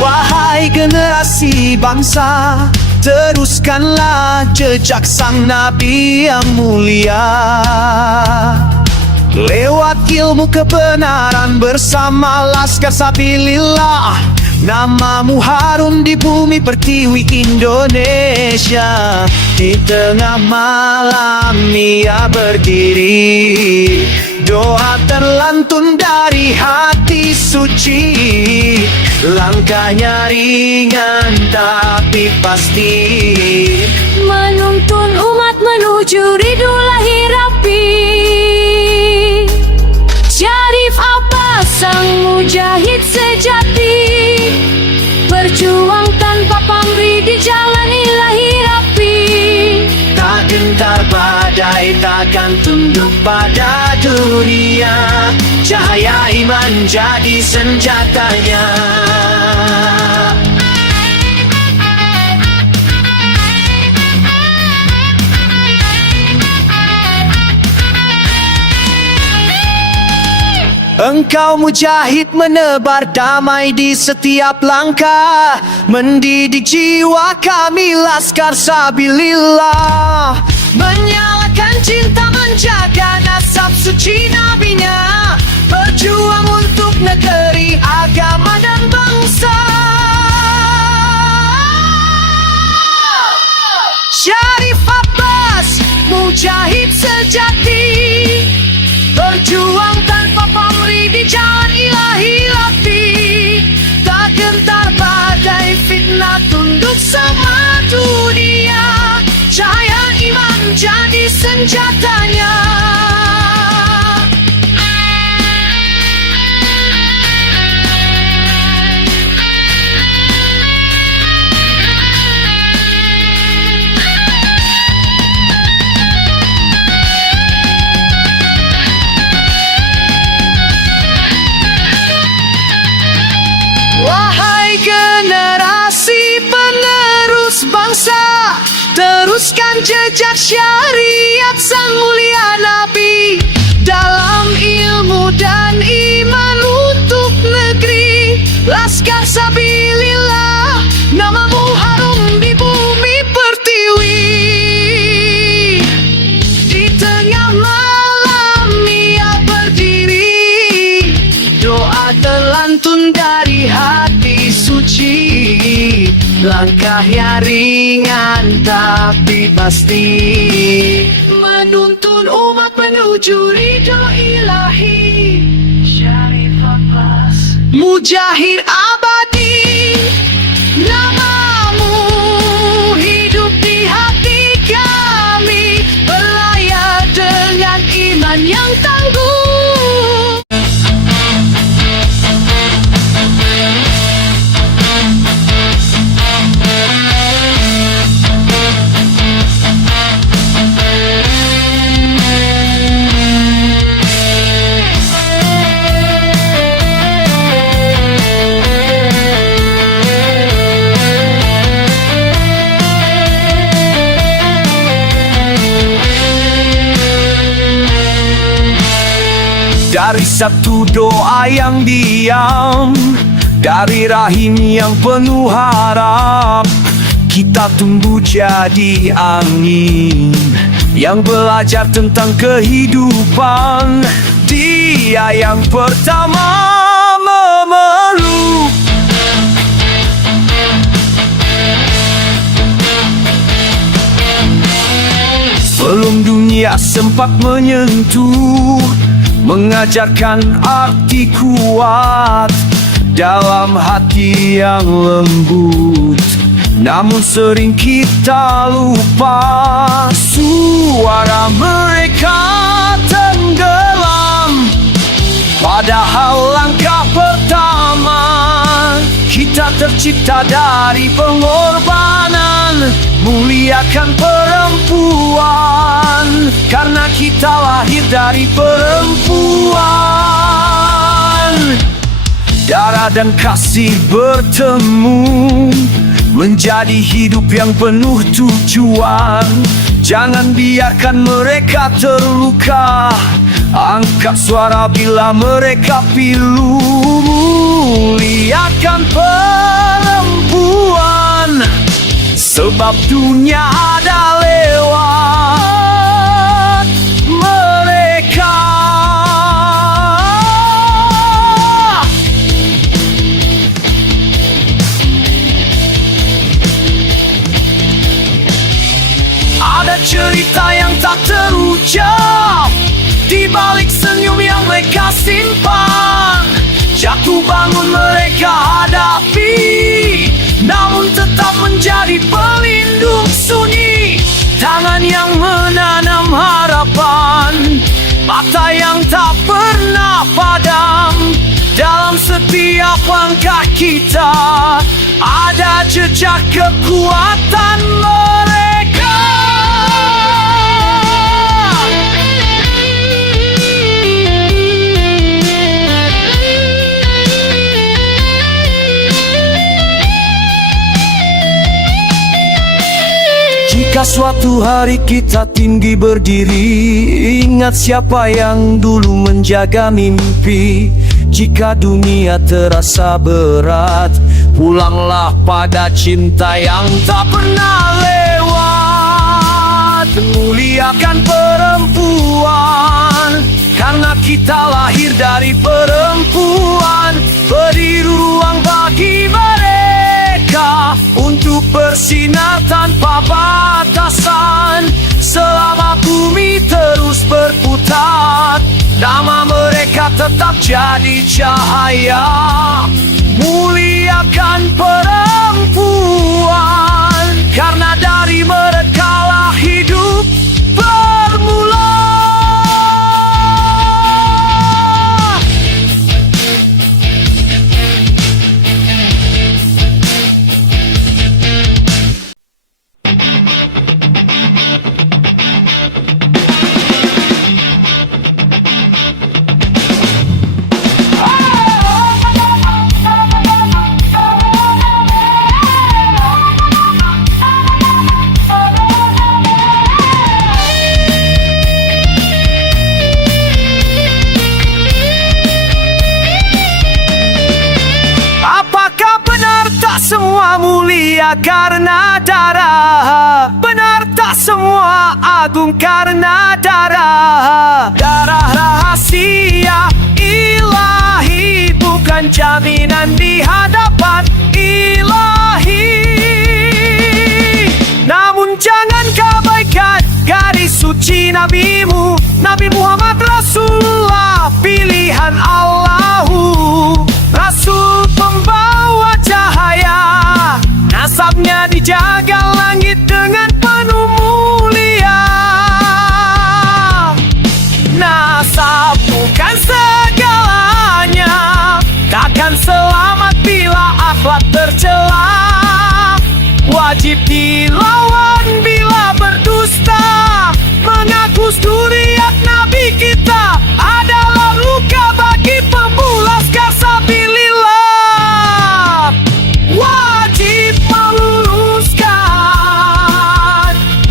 Wahai generasi bangsa, teruskanlah jejak sang Nabi yang mulia. Lewat ilmu kebenaran bersama Laskar Sabilillah, namamu harum di bumi pertiwi Indonesia. Di tengah malam ia berdiri, doa terlantun dari hati suci. Langkahnya ringan tapi pasti, menuntun umat menuju ridho lahir rapi. Syarif Abbas sang mujahid sejati, berjuang tanpa pamrih di jalan ilahi rapi. Tak gentar badai, takkan tunduk pada dunia. Cahaya iman jadi senjatanya. Engkau mujahid menebar damai di setiap langkah, mendidik jiwa kami Laskar Sabilillah. Menyalakan cinta, menjaga nasab suci nabinya, berjuang untuk negeri, agama dan bangsa. Syarif Abbas, mujahid sejati, berjuang tanpa pamrih di jalan ilahi rapi. Tak gentar badai fitnah, tunduk sama dunia. Cahaya iman jadi senjatanya. Wahai generasi penerus bangsa, teruskan jejak syariat sang mulia Nabi. Dalam ilmu dan iman untuk negeri, Laskar Sabilillah, namamu harum di bumi pertiwi. Di tengah malam ia berdiri, doa terlantun dari hati suci. Langkahnya ringan tapi pasti, menuntun umat menuju ridho ilahi. Syarif Abbas, mujahid abadi, namamu hidup di hati kami, berlayar dengan iman yang tangguh. Dari satu doa yang diam, dari rahim yang penuh harap, kita tumbuh jadi angin yang belajar tentang kehidupan. Dia yang pertama memeluk, sebelum dunia sempat menyentuh, mengajarkan arti kuat dalam hati yang lembut. Namun sering kita lupa, suara mereka tenggelam. Padahal langkah pertama kita tercipta dari pengorbanan. Muliakan perempuan, karena kita lahir dari perempuan. Darah dan kasih bertemu, menjadi hidup yang penuh tujuan. Jangan biarkan mereka terluka, angkat suara bila mereka pilu. Muliakan perempuan. sebab dunia ada lewat mereka. Ada cerita yang tak terucap di balik senyum yang mereka simpan. Jatuh bangun mereka hadapi, namun tetap menjadi pelindung sunyi. Tangan yang menanam harapan, mata yang tak pernah padam. Dalam setiap langkah kita ada jejak kekuatan mereka. Jika suatu hari kita tinggi berdiri, ingat siapa yang dulu menjaga mimpi. Jika dunia terasa berat, pulanglah pada cinta yang tak pernah lewat. Muliakan perempuan, karena kita lahir dari perempuan. Beri ruang bagi mereka untuk bersinar tanpa batasan. Selama bumi terus berputar, nama mereka tetap jadi cahaya. Muliakan perempuan, karena dari mereka lah hidup bermula. Semua mulia karena darah, benar tak semua agung karena darah. Darah rahasia ilahi, bukan jaminan di hadapan ilahi. Namun jangan kabaikan garis suci nabimu, Nabi Muhammad Rasulullah, pilihan Allahu. Rasul pembawa cahaya, nasabnya dijaga langit dengan penuh mulia. Nasab bukan segalanya, takkan selamat bila akhlak tercela. Wajib dilawan bila berdusta, mengaku zuriat Nabi kita adalah luka bagi pembulas kasabilillah. Wajib meluruskan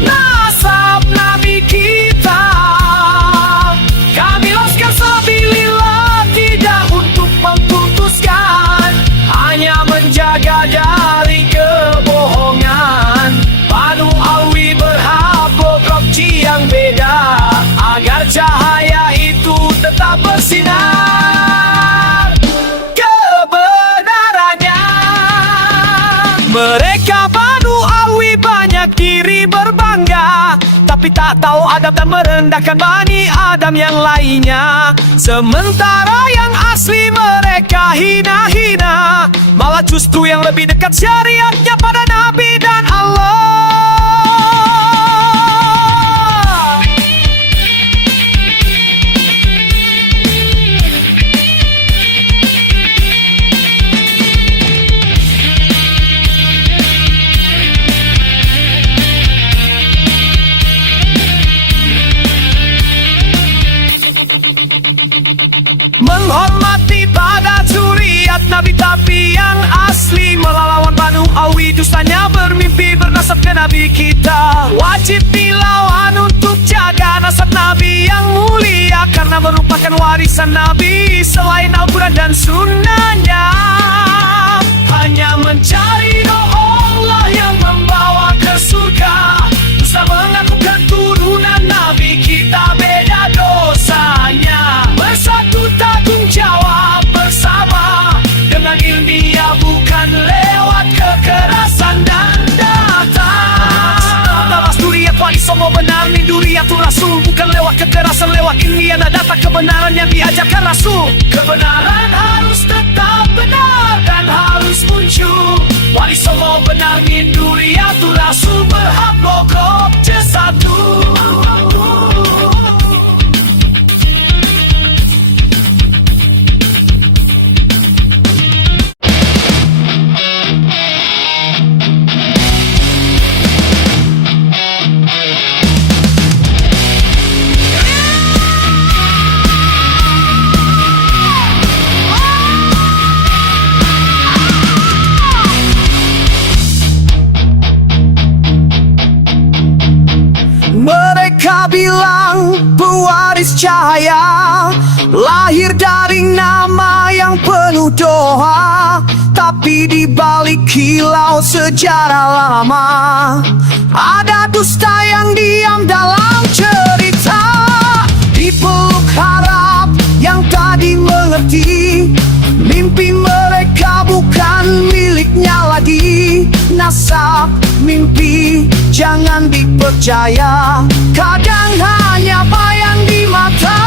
nasab Nabi kita. Kami laskar sabilillah, tidak untuk memutuskan, hanya menjaga dari kebohongan. Banu Alwi berhak program yang beda, agar cahaya itu tetap bersinar kebenarannya. Mereka Banu Alwi banyak diri berbangga, tapi tak tahu adab dan merendahkan Bani Adam yang lainnya. Sementara yang asli mereka hina-hina, malah justru yang lebih dekat syariatnya pada Nabi dan Allah. Menghormati pada zuriat Nabi tapi yang asli, melawan Banu Alwi dustanya bermimpi bernasabkan Nabi kita. Wajib dilawan untuk jaga nasab Nabi yang mulia, karena merupakan warisan Nabi selain Al-Quran dan sunnahnya. Hanya mencari doa Allah yang membawa kekerasan lewat ilmiah dan data kebenaran yang diajarkan Rasul. Kebenaran harus tetap benar dan harus muncul. Wali Songo benar di dunia tu Rasul berhak pokok C1. Mereka bilang pewaris cahaya lahir dari nama yang penuh doa, tapi di balik kilau sejarah lama ada dusta yang diam dalam cerita. Dipeluk harap yang tadi mengerti, mimpi mereka bukan miliknya lagi. Nasab mimpi jangan dipercaya, kadang hanya bayang di mata.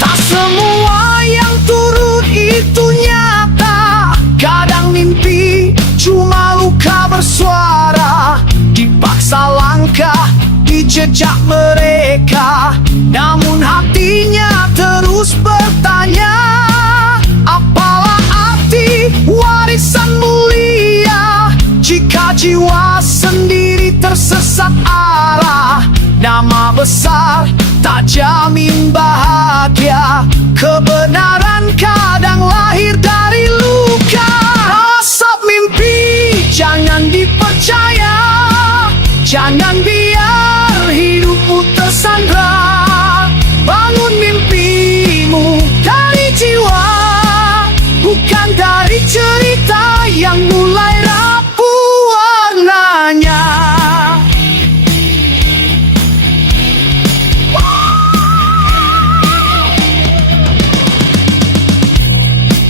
Tak semua yang turut itu nyata, kadang mimpi cuma luka bersuara. Dipaksa langkah di jejak mereka, namun hatinya terus bertanya, apalah arti warisan mulia jika jiwa sendiri tersesat arah. Nama besar tak jamin bahagia, kebenaran kadang lahir dari luka. Asap mimpi jangan dipercaya, jangan biar hidupmu tersandra. Bangun mimpimu dari jiwa, bukan dari cerita yang mulai rapuh warnanya.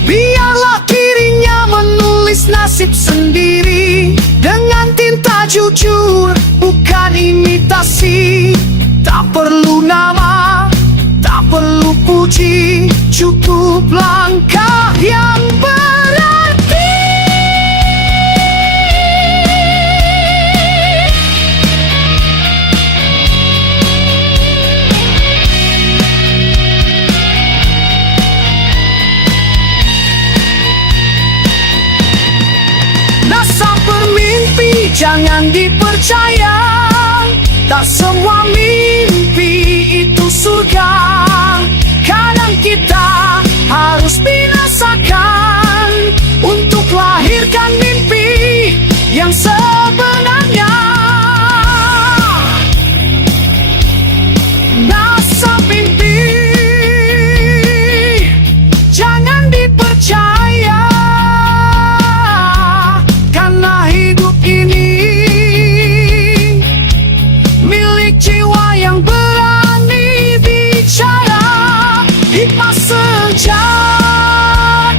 Biarlah dirinya menulis nasib sendiri dengan tinta jujur, bukan imitasi. Tak perlu nama, tak perlu puji, cukup langkah yang berarti. Nasab bermimpi jangan dipercaya, tak semua mimpi itu surga. Kadang kita harus binasakan untuk lahirkan mimpi yang sebenarnya. Nasab mimpi jangan dipercaya, karena hidup ini milik jiwa yang berani bicara. Hikmah sejak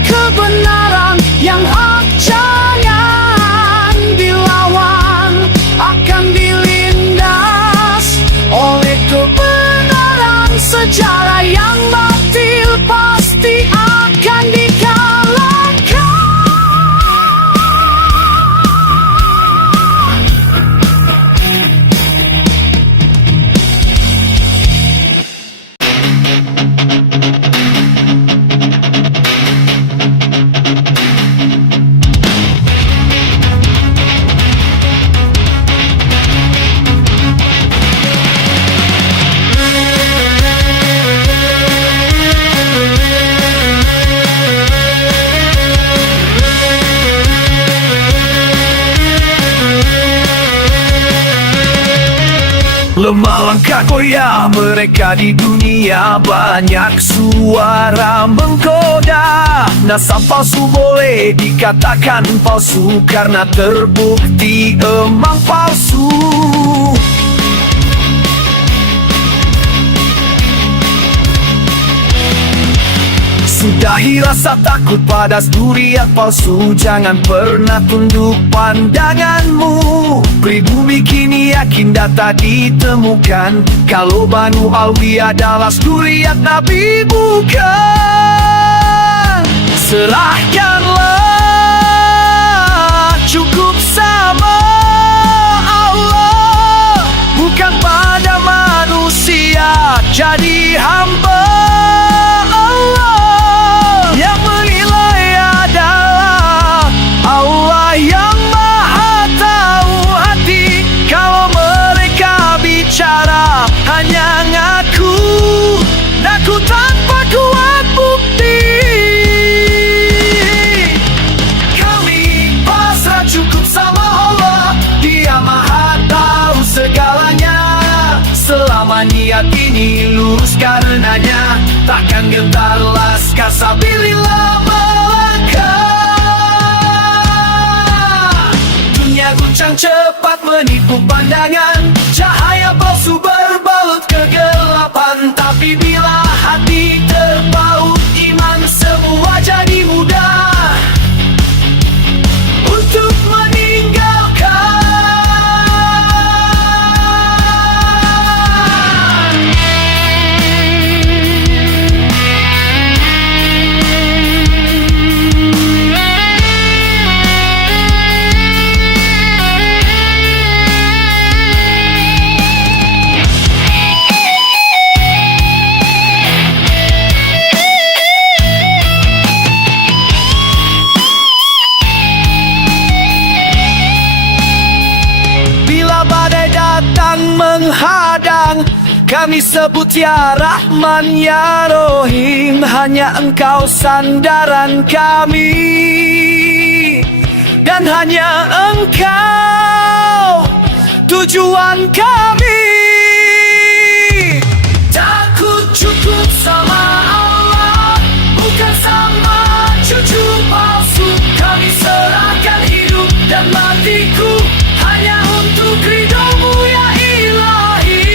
kebenaran yang hak jangan dilawan, akan dilindas oleh kebenaran. Sejarah yang batil pasti akan dikalahkan. Lemah langkah goyah mereka di dunia, banyak suara menggoda. Nasab palsu boleh dikatakan palsu karena terbukti emang palsu. Sudahi rasa takut pada zuriat palsu. Jangan pernah tunduk pandanganmu. Pribumi kini yakin data ditemukan kalau Banu Alwi adalah zuriat Nabi bukan. Serahkanlah, cukup sama Allah, bukan pada manusia. Jadi hamba Allah, yang menilai adalah Allah yang maha tahu hati. Kalau mereka bicara hanya ngaku tanpa kuat bukti. Kami pasrah cukup sama Allah, Dia maha tahu segalanya. Selama niat ini lurus karenanya, takkan gentar laskar sabilillah melangkah. Dunia guncang cepat menipu pandangan, cahaya palsu berbalut kegelapan. Tapi bila hati terpaut iman, semua jadi mudah untuk meninggalkan. Menghadang, kami sebut ya Rahman ya Rohim. Hanya Engkau sandaran kami, dan hanya Engkau tujuan kami. Takut cukup sama Allah, bukan sama cucu palsu. Kami serahkan hidup dan matiku hanya untuk ridho-Mu ya Ilahi.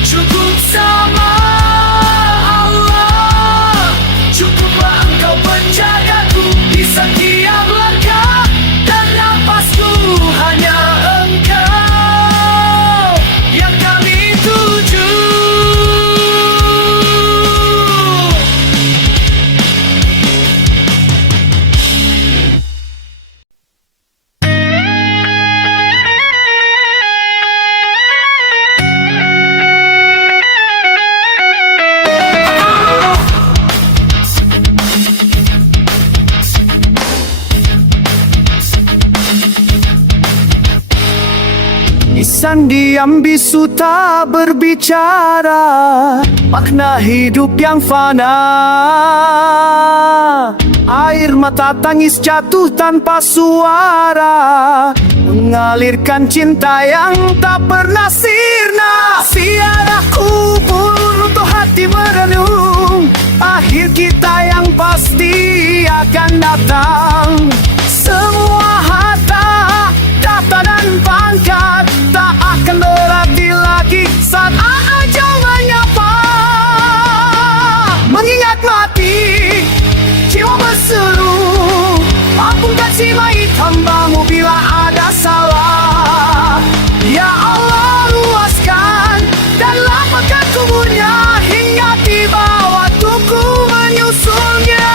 Cukup sama Allah, cukuplah Engkau penjagaku di setiap langkah dan napasku. Hanya Engkau yang kami tuju. Lisan diam bisu tak berbicara, makna hidup yang fana. Air mata tangis jatuh tanpa suara, mengalirkan cinta yang tak pernah sirna. Siarah kubur untuk hati merenung, akhir kita yang pasti akan datang. Semua harta, tahta dan pangkat tak akan berarti lagi saat ajal menyapa. Mengingat mati, jiwa berseru, ampunkan silaih hamba-Mu bila ada salah. Ya Allah, luaskan dan lapangkan kuburnya hingga tiba waktuku menyusulnya.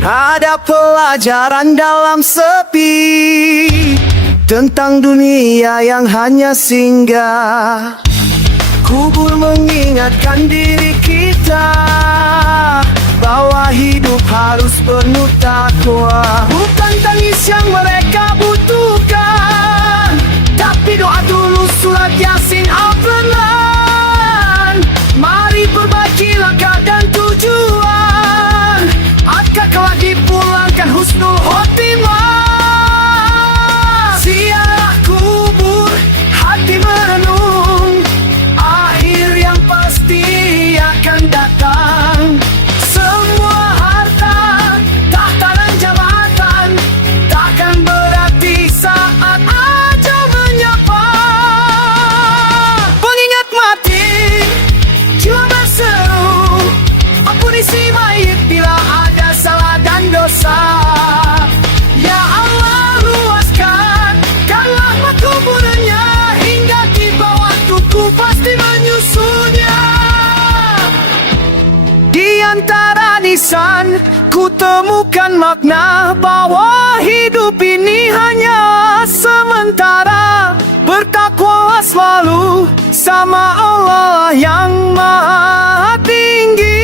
Ada pelajaran dalam sepi tentang dunia yang hanya singgah. Kubur mengingatkan diri kita bahwa hidup harus penuh takwa. Bukan tangis yang mereka butuhkan, tapi doa dulu surat Yasin Al-Furqan. Mari perbaiki langkah dan tujuan, agar kelak dipulangkan husnul khotimah. Siarah kubur, hati merenung, akhir yang pasti akan datang. Semua antara nisan, ku temukan makna bahwa hidup ini hanya sementara. Bertakwa selalu sama Allah yang Maha Tinggi.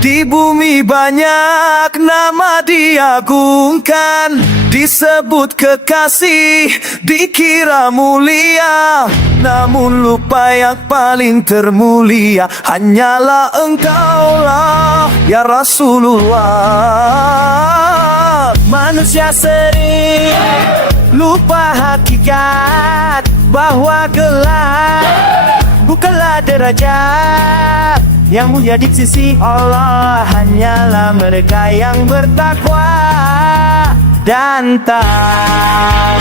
Di bumi banyak nama diagungkan, disebut kekasih, dikira mulia. Namun lupa yang paling termulia hanyalah engkaulah ya Rasulullah. Manusia sering lupa hakikat bahwa gelar bukanlah derajat. Yang mulia di sisi Allah hanyalah mereka yang bertakwa dan taat.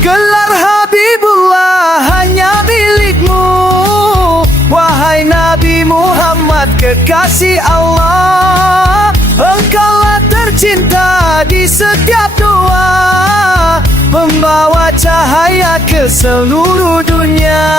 Gelar Habibullah hanya milikmu, wahai Nabi Muhammad kekasih Allah. Engkaulah tercinta di setiap doa, membawa cahaya ke seluruh dunia.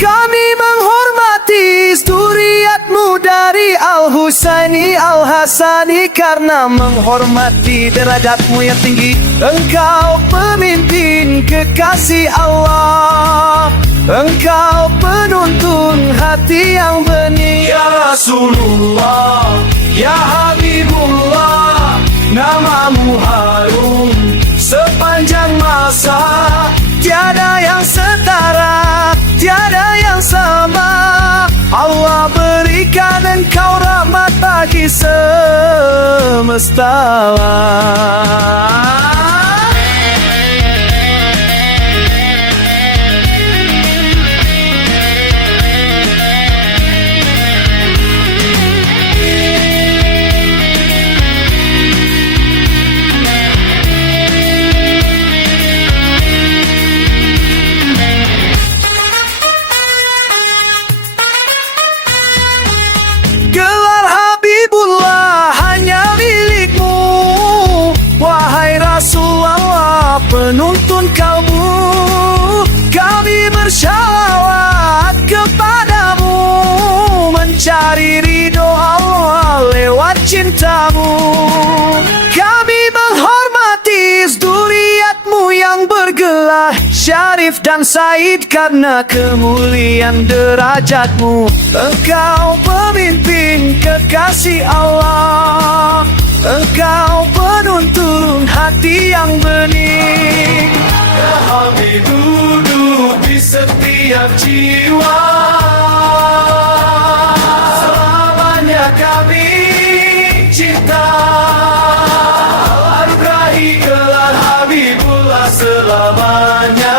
Kami menghormati zuriatmu dari Al-Husaini Al-Hasani, karena menghormati derajatmu yang tinggi. Engkau pemimpin kekasih Allah, engkau penuntun hati yang bening. Ya Rasulullah, ya Habibullah, namamu harum sepanjang masa. Tiada yang setara, tiada yang sama. Allah berikan engkau rahmat bagi semesta. Gelar Habibullah hanya milikmu, wahai Rasulullah penuntun kaummu. Kami bersyawat kepadamu, mencari ridho Allah lewat cintamu. Kami menghormati zuriatmu yang bergelar Syarif dan Said, karena kemuliaan derajatmu. Engkau pemimpin kekasih Allah, engkau penuntun hati yang bening. Ya Habib duduk di setiap jiwa, selamanya kami cinta. Anugerahi gelar Habibullah selamanya.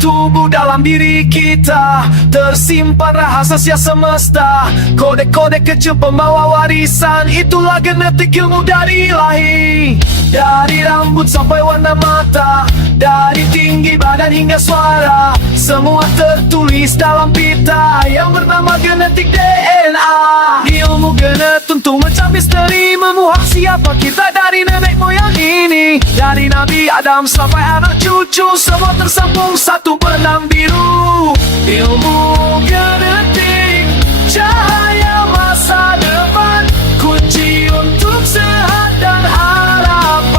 Tubuh dalam diri kita tersimpan rahasia semesta. Kode-kode kecil pembawa warisan, itulah genetik ilmu dari ilahi. Dari rambut sampai warna mata, dari tinggi badan hingga suara, semua tertulis dalam pita yang bernama genetik DNA. Ilmu genetik untuk mencari misteri, memuak siapa kita dari nenek moyang ini. Dari Nabi Adam sampai anak cucu, semua tersambung satu benang biru. Ilmu genetik, cahaya masa depan, kunci untuk sehat dan harapan.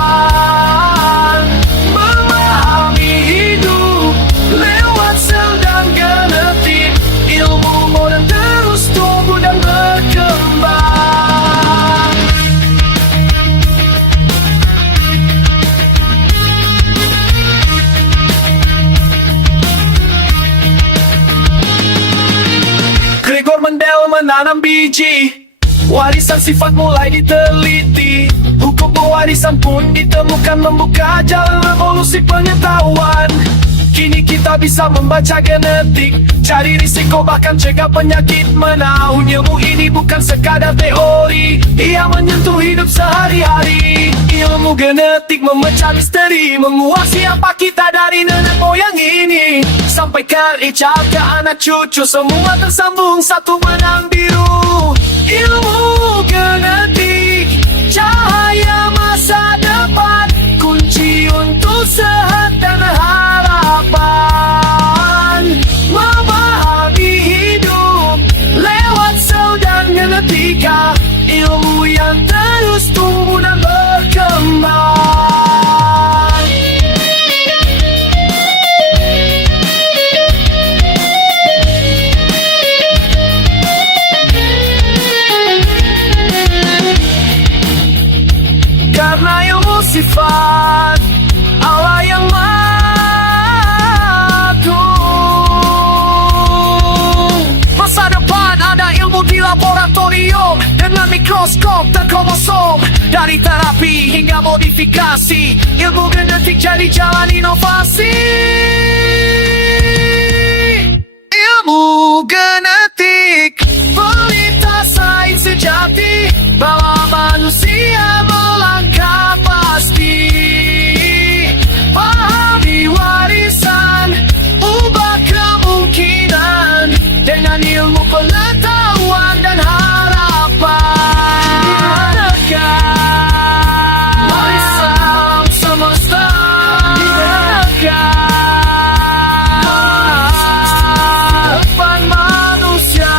menanam biji. Warisan sifat mulai diteliti, hukum pewarisan pun ditemukan, membuka jalan revolusi pengetahuan. Kini kita bisa membaca genetik, cari risiko bahkan cegah penyakit menaun. Ilmu ini bukan sekadar teori, ia menyentuh hidup sehari-hari. Ilmu genetik memecah misteri, menguak siapa kita dari nenek moyang ini. Sampaikan ijab ke anak cucu, semua tersambung satu benang biru. Ilmu genetik, cahaya masa depan, kunci untuk sehat dan harapan. Memahami hidup lewat sel dan genetika, ilmu yang terus tumbuh dan berkembang. Karena ilmu sifat Allah yang agung. Masa depan ada ilmu di laboratorium, dengan mikroskop dan kromosom. Dari terapi hingga modifikasi, ilmu genetik jadi jalan inovasi. Ilmu genetik, pelita sains sejati, bawa manusia melangkah pasti. Pahami warisan, ubah kemungkinan, dengan ilmu pengetahuan dan harapan. Warisan semesta, depan manusia.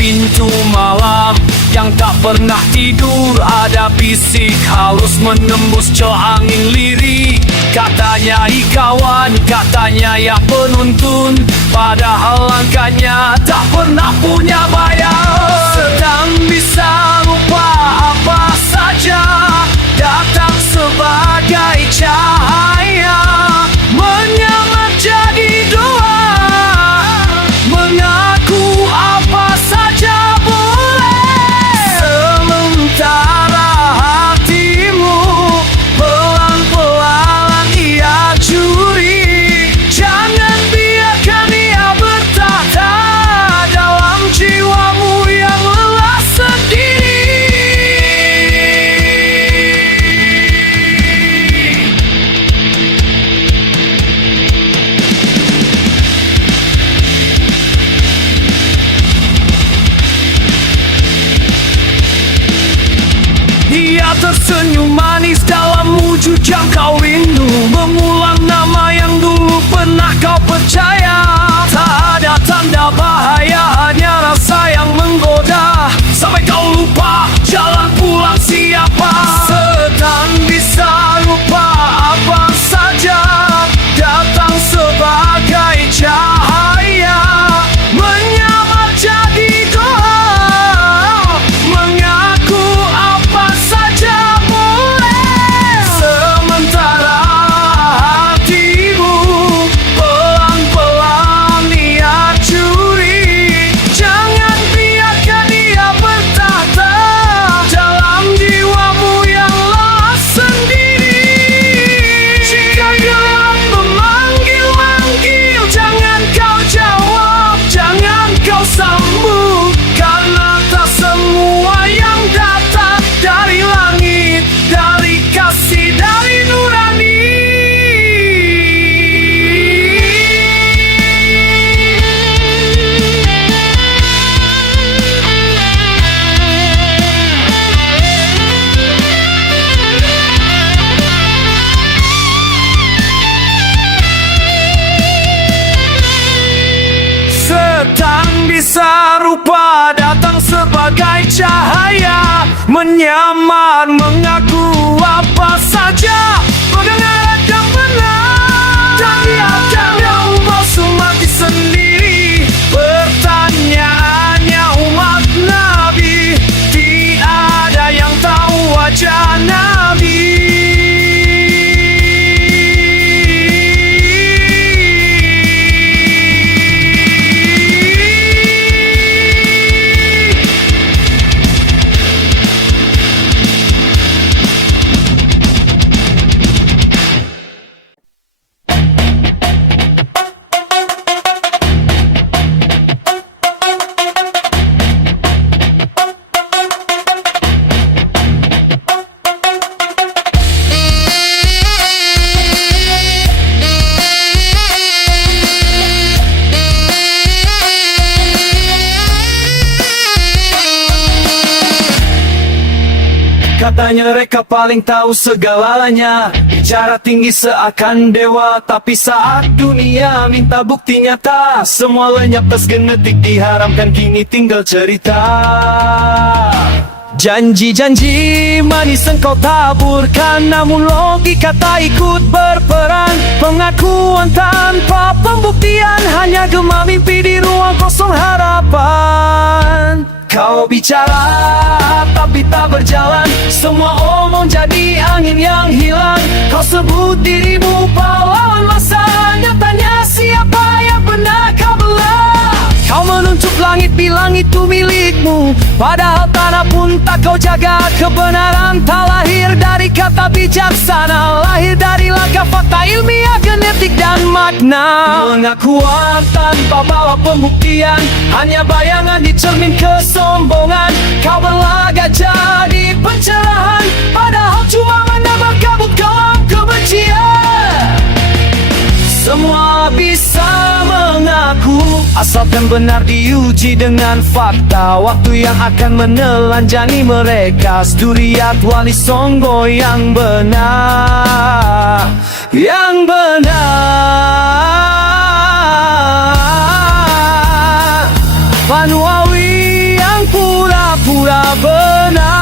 Pintu malam yang tak pernah tidur, ada bisik halus menembus celah angin lirik. Katanya kawan, katanya ya penuntun, padahal langkahnya tak pernah punya bayar. Sedang bisa lupa apa saja, datang sebagai cahaya, menyamar jadi doa, mengaku apa saja boleh. Sementara hatimu pelan-pelan ia curi, jangan biarkan ia bertata dalam jiwamu yang lelah sendiri. Ia tersenyum manis dalam wujud yang kau rindu, mengulang nama yang dulu pernah kau percaya. Tak ada tanda bahaya, hanya rasa yang menggoda, sampai kau lupa jalan pulang siapa. Sedang bisa lupa apa saja, datang sebagai cahaya, menyamar jadi doa, mengaku apa saja boleh. Sementara rupa datang sebagai cahaya, menyamar mengaku apa saja, mendengar dan benar, dan diamnya ubah mati sendiri. Pertanyaannya umat Nabi, tiada yang tahu wajah Nabi. Katanya mereka paling tahu segalanya, bicara tinggi seakan dewa. Tapi saat dunia minta bukti nyata, semua lenyap tes genetik diharamkan, kini tinggal cerita. Janji-janji manis engkau taburkan, namun logika tak ikut berperan. Pengakuan tanpa pembuktian, hanya gema mimpi di ruang kosong harapan. Kau bicara tapi tak berjalan, semua omong jadi angin yang hilang. Kau sebut dirimu pahlawan masa, nyatanya siapa yang pernah kau belah? Kau menunjuk langit bilang itu milikmu, padahal tanah pun tak kau jaga. Kebenaran tak lahir dari kata bijaksana, lahir dari langkah fakta ilmiah, genetik dan makna. Pengakuan tanpa bawa pembuktian, hanya bayangan di cermin kesombongan. Kau berlagak jadi pencerahan, padahal cuma menambah kabut kaum kebencian. Semua bisa mengaku, asalkan benar diuji dengan fakta. Waktu yang akan menelanjangi mereka, Duriat Wali Songo yang benar, yang benar. Manuawi yang pura-pura benar.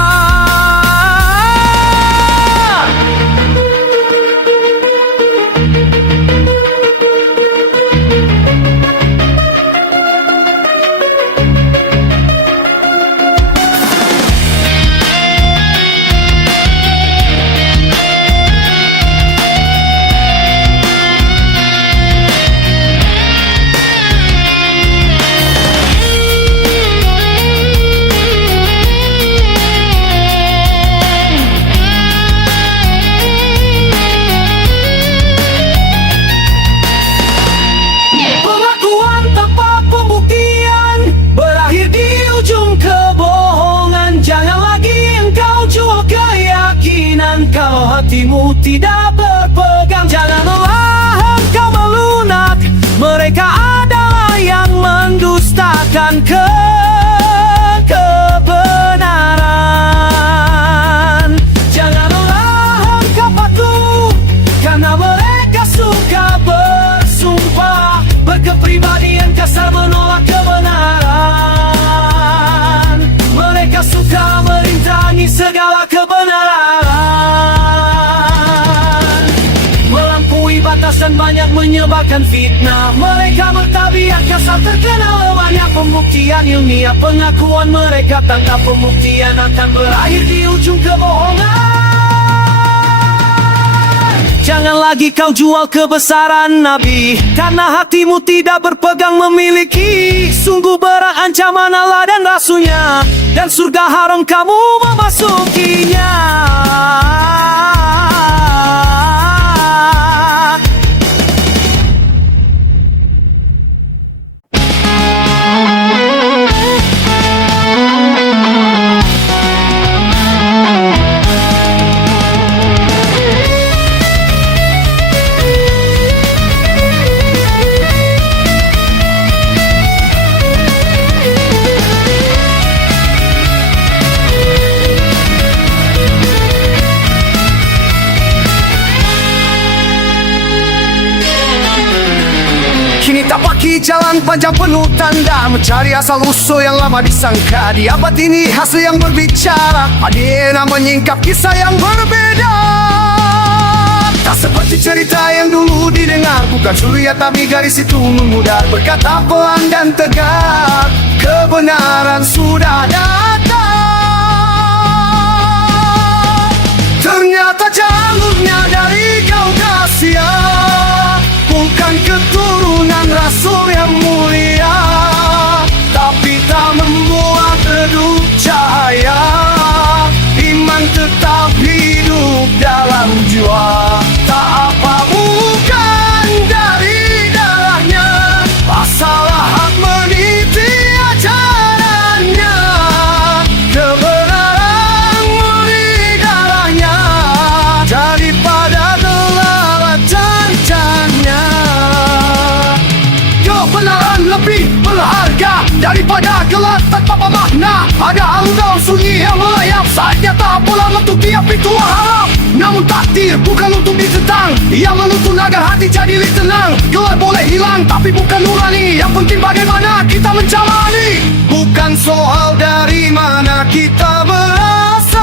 Kalau hatimu tidak berpegang, janganlah engkau melunak. Mereka adalah yang mendustakan kebenaran. Janganlah engkau patuh, karena mereka suka bersumpah, berkepribadian kasar menolak kebenaran. Mereka suka merintangi segala kebenaran, dan banyak menyebarkan fitnah. Mereka bertabiat kasar, terkenal banyak pembuktian ilmiah. Pengakuan mereka tanpa pembuktian akan berakhir di ujung kebohongan. Jangan lagi kau jual kebesaran Nabi, karena hatimu tidak berpegang memiliki. Sungguh berat ancaman Allah dan Rasulnya, dan surga haram kamu memasukinya. Kini tapaki jalan panjang penuh tanda, mencari asal usul yang lama disangka. Di abad ini hasil yang berbicara, ADN menyingkap kisah yang berbeda. Tak seperti cerita yang dulu didengar, bukan surya tapi garis itu memudar. Berkata pelan dan tegar, kebenaran sudah datang. Ternyata jalurnya dari Kaukasia, bukan keturunan rasul yang mulia, tapi tak membuat redup cahaya. Iman tetap hidup dalam jiwa. Tak apa bukan dari darahnya, asal hak meniti ajarannya. Kebenaran murni darahnya, daripada gelar janjanya. Kebenaran lebih berharga daripada gelar tanpa makna. Ada alur sunyi yang melayap, saatnya tak pulang untuk tiap pintu harap. Namun takdir bukan untuk ditentang, yang menuntun agar hati jadi lebih tenang. Gelar boleh hilang tapi bukan nurani, yang penting bagaimana kita menjalani. Bukan soal dari mana kita berasal.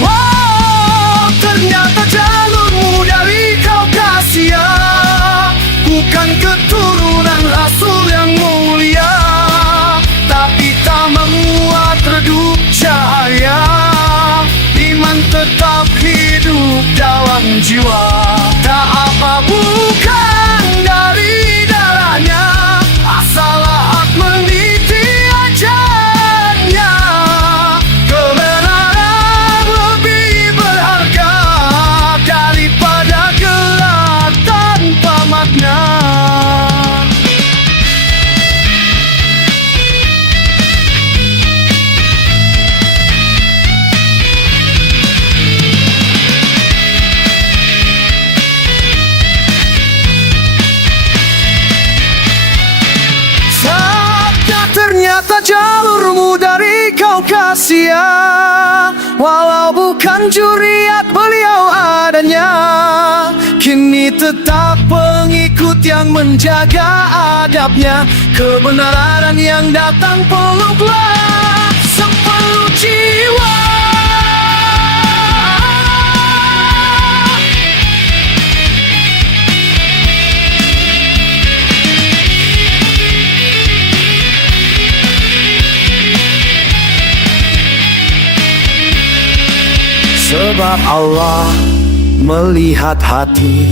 Wow, ternyata jalurmu dari Kaukasia, bukan keturunan rasul yang mulia, tapi tak memuat redup cahaya. Iman tetap hidup dalam jiwa. Tak apa bukan dari darahnya, asal hak meniti ajarnya. Kebenaran lebih berharga daripada gelar tanpa makna. Ternyata jalurmu dari Kaukasia, walau bukan juriat beliau adanya, kini tetap pengikut yang menjaga adabnya. Kebenaran yang datang peluklah sepenuh jiwa. Sebab Allah melihat hati,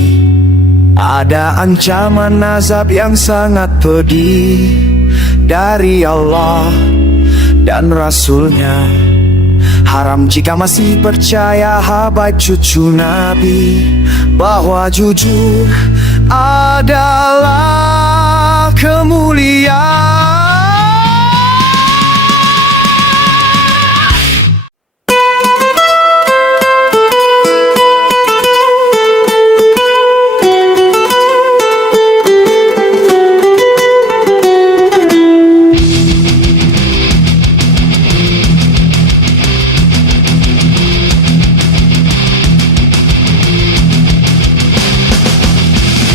ada ancaman azab yang sangat pedih dari Allah dan Rasulnya. Haram jika masih percaya habaib cucu Nabi, bahwa jujur adalah kemuliaan.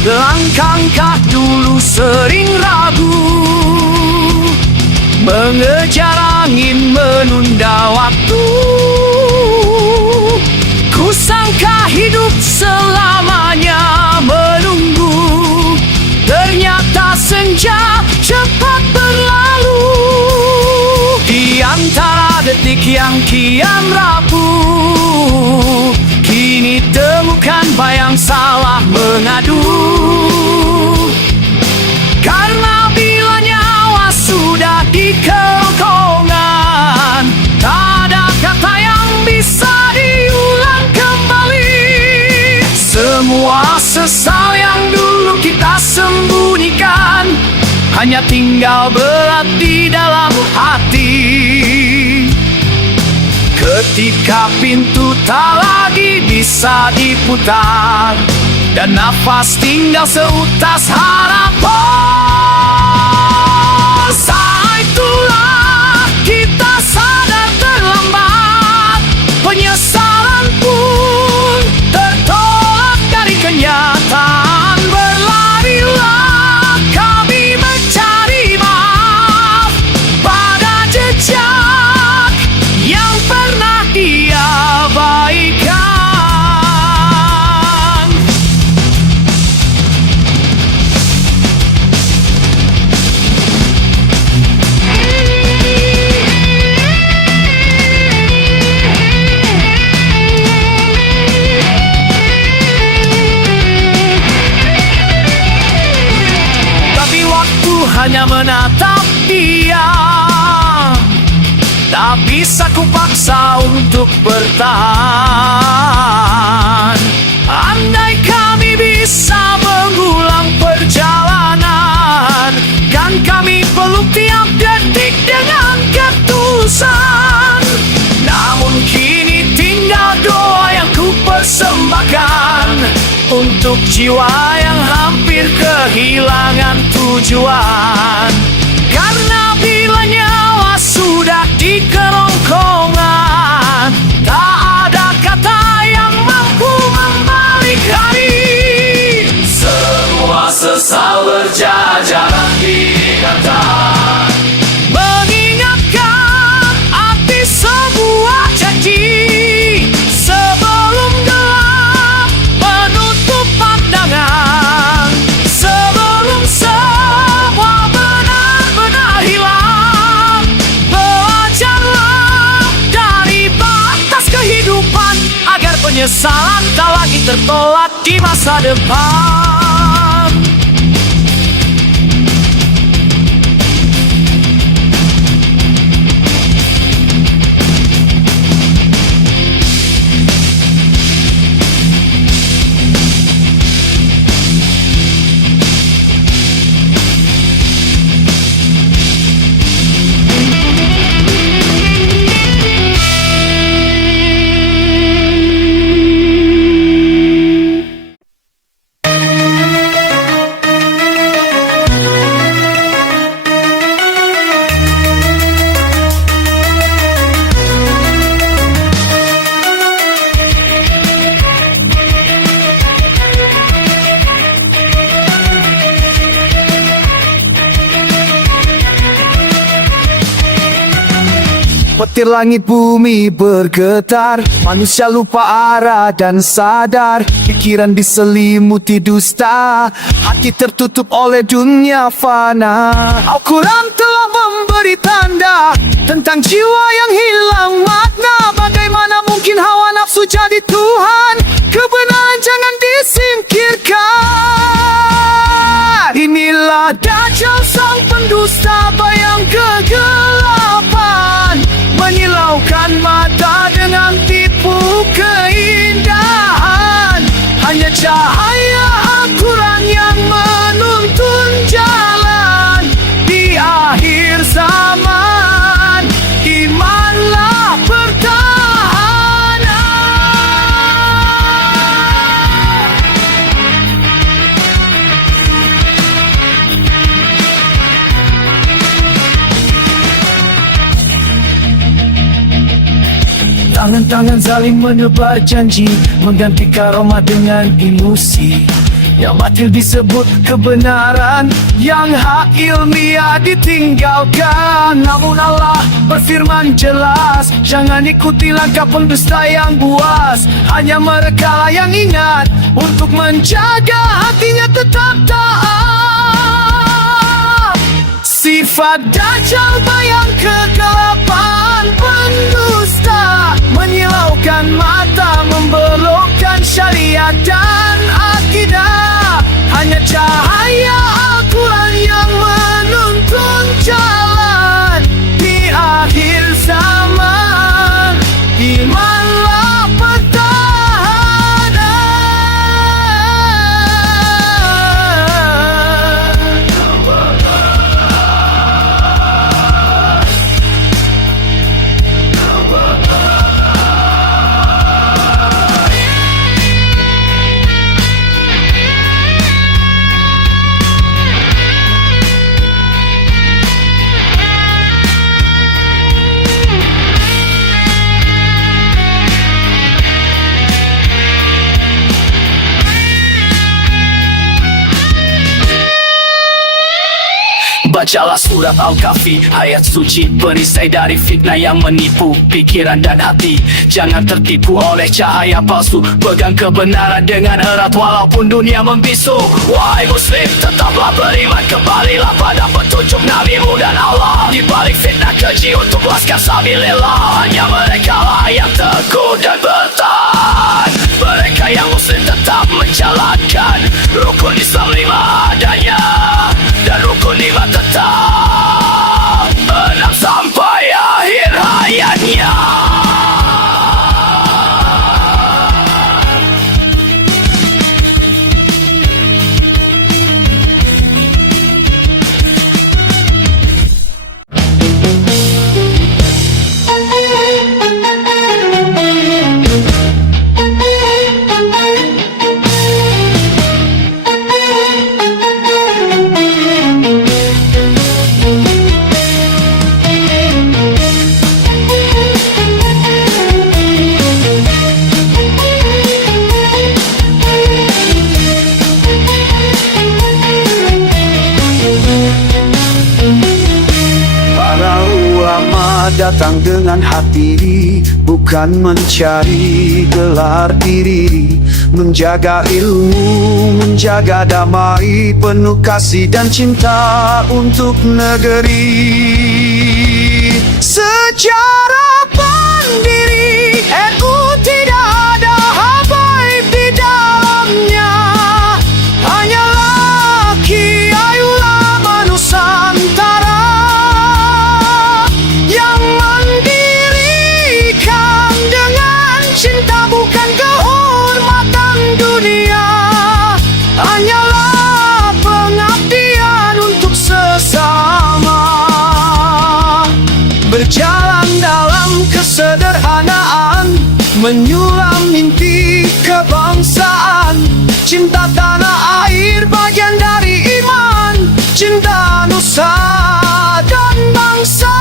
Langkah dulu sering ragu, mengejar angin menunda waktu. Kusangka hidup selamanya menunggu, ternyata senja cepat berlalu. Di antara detik yang kian rapuh, kini temukan bayang salah mengadu. Karena bila nyawa sudah di kerongkongan, tak ada kata yang bisa diulang kembali. Semua sesal yang dulu kita sembunyikan, hanya tinggal berat di dalam hati. Ketika pintu tak lagi bisa diputar, dan nafas tinggal seutas harapan, saat itulah kita sadar terlambat. Penyesalan pun tertolak dari kenyataan berlalu. hanya menatap dia. Tak bisa ku paksa untuk bertahan. Andai kami bisa mengulang perjalanan, kan kami peluk tiap detik dengan ketulusan. Namun kini tinggal doa yang ku persembahkan untuk jiwa yang hampir kehilangan tujuan. Karena bila nyawa sudah di kerongkongan, tak ada kata yang mampu membalik hari. Semua sesal berjajaran di ingatan, mengingatkan arti sebuah janji. Sebelum gelap menutup pandangan, sebelum semua benar-benar hilang, belajarlah dari batas kehidupan agar penyesalan tak lagi tertolak di masa depan. Petir langit bumi bergetar, manusia lupa arah dan sadar. Pikiran diselimuti dusta, hati tertutup oleh dunia fana. Al-Quran telah memberi tanda tentang jiwa yang hilang makna. Bagaimana mungkin hawa nafsu jadi Tuhan? Kebenaran jangan disingkirkan. Inilah Dajjal sang pendusta, bayang kegelapan, menyilaukan mata dengan tipu keindahan. Hanya cahaya Al-Quran yang menuntun jalan di akhir zaman. Imanlah pertahanan. Tangan-tangan zalim menebar janji, mengganti karomah dengan ilusi. Yang batil disebut kebenaran, yang hak ilmiah ditinggalkan. Namun Allah berfirman jelas, jangan ikuti langkah pendusta yang buas. Hanya mereka lah yang ingat untuk menjaga hatinya tetap taat. Sifat Dajjal bayang kegelapan, pendusta, menyilaukan mata, membelokkan syariat dan akidah. Hanya cahaya Al-Quran yang menuntun jalan di akhir zaman. Imanlah pertahanan. Bacalah surat Al-Kahfi, ayat suci perisai dari fitnah yang menipu pikiran dan hati. Jangan tertipu oleh cahaya palsu, pegang kebenaran dengan erat walaupun dunia membisu. Wahai Muslim, tetaplah beriman, kembalilah pada petunjuk Nabi-Mu dan Allah. Di balik fitnah keji untuk laskar sabilillah, hanya mereka lah yang teguh dan bertahan. Mereka yang Muslim tetap menjalankan rukun Islam 5 adanya, dan rukun Kunima tetap menang sampai akhir hayatnya. Datang dengan hati, bukan mencari gelar diri. Menjaga ilmu, menjaga damai, penuh kasih dan cinta untuk negeri. Secara pendiri NU tidak ada habaib di dalamnya. Hanyalah kiai ulama Nusantara yang mendirikan dengan cinta, bukan kehormatan dunia. Hanyalah pengabdian untuk sesama, berjalan dalam kesederhanaan, menyulam mimpi kebangsaan. Cinta tanah air bagian dari iman, cinta nusa dan bangsa.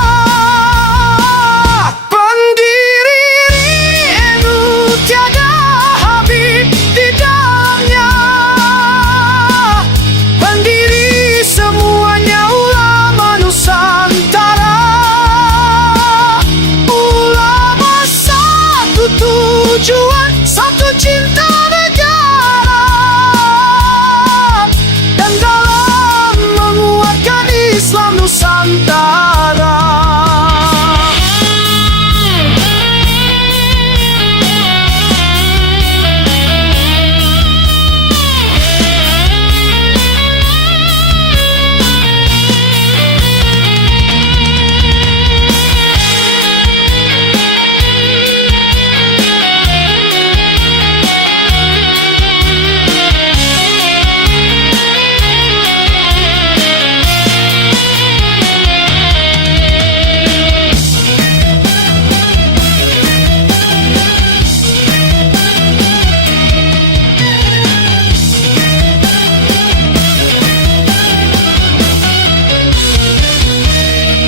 Tujuan satu, cinta negara, dan dalam menguatkan Islam Nusantara.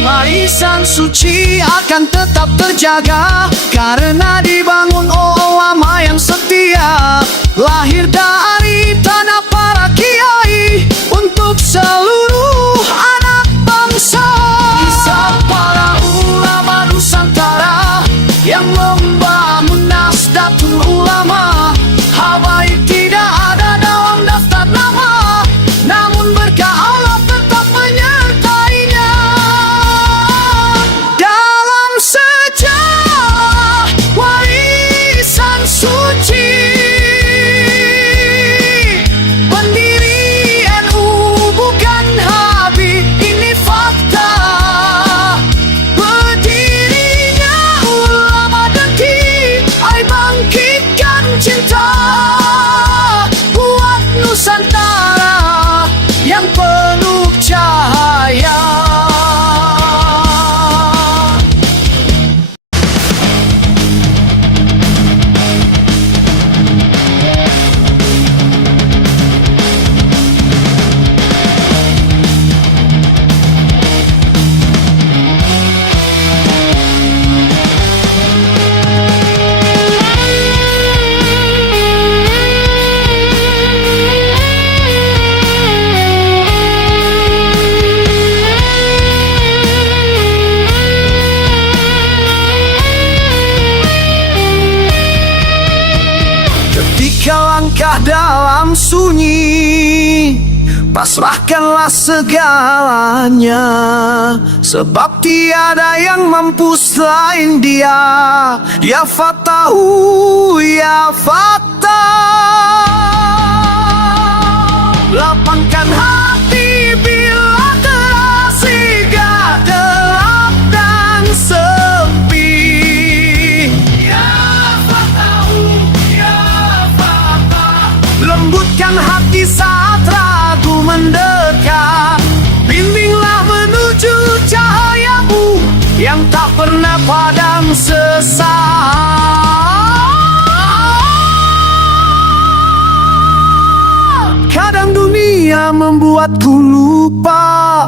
Warisan suci akan tetap terjaga karena dibangun ulama yang setia, lahir dari tanah para kiai untuk seluruh anak bangsa. Kisah para ulama Nusantara yang membangun Nahdlatul Ulama. Habaib tidak ada dalam daftar nama, namun berkah Allah tetap menyertainya. Dalam sejarah warisan suci, pendiri NU bukan Habib, ini fakta. Berdirinya ulama dengki, ai bangkitkan cinta buat Nusantara yang penuh cahaya. Ketika langkah dalam sunyi, pasrahkanlah segalanya, sebab tiada yang mampu selain Dia. Ya Fatahu, Ya Fatah, lapangkan hati bila Lembutkan hati saat ragu mendekat, bimbinglah menuju cahayamu yang tak pernah padam sesaat. Kadang dunia membuatku lupa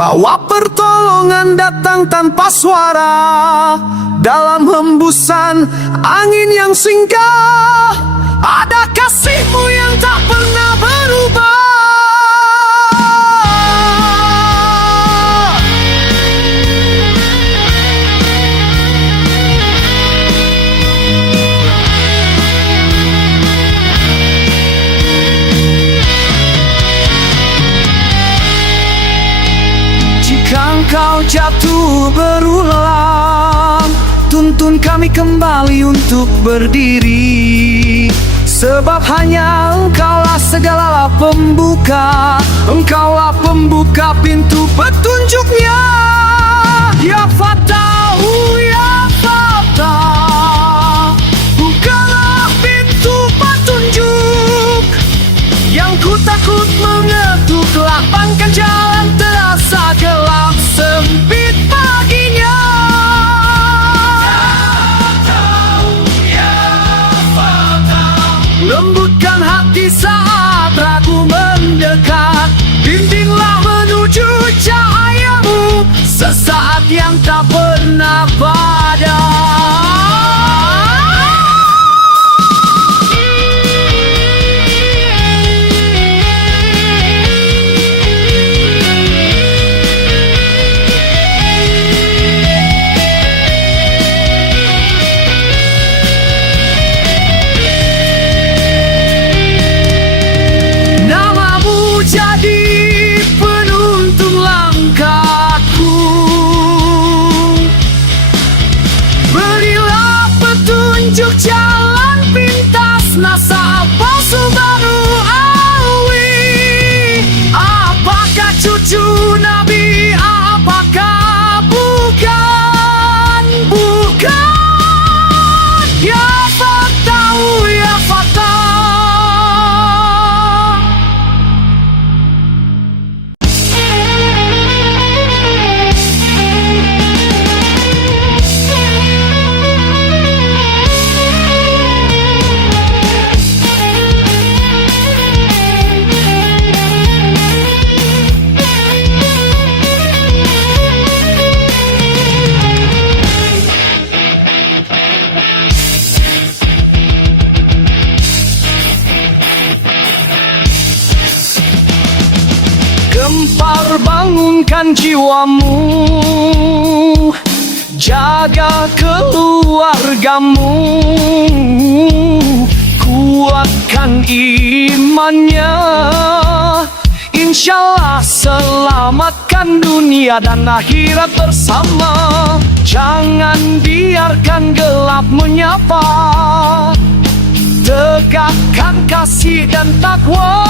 bahwa pertolongan datang tanpa suara. Dalam hembusan angin yang singgah, ada kasihmu yang tak pernah berubah. Jika engkau jatuh berulang, tuntun kami kembali untuk berdiri. Sebab hanya engkaulah segala pembuka, engkaulah pembuka pintu petunjuknya. Ya Fatahu, Ya Fatah, bukalah pintu petunjuk. Yang ku takut mengetuk, lapangkan jalan, terasa gelap sempit paginya. Lembutkan hati saat ragu mendekat, bimbinglah menuju cahayamu sesaat yang tak pernah padam. Jalan pintas Nasa palsu baru Alwi. Apakah cucu Nabi? Apakah bukan? Bukan. Ya Fatahu, Ya Fatah. Gempar bangunkan jiwamu, jaga keluargamu, kuatkan imannya. Insyaallah selamatkan dunia dan akhirat bersama. Jangan biarkan gelap menyapa, tegakkan kasih dan takwa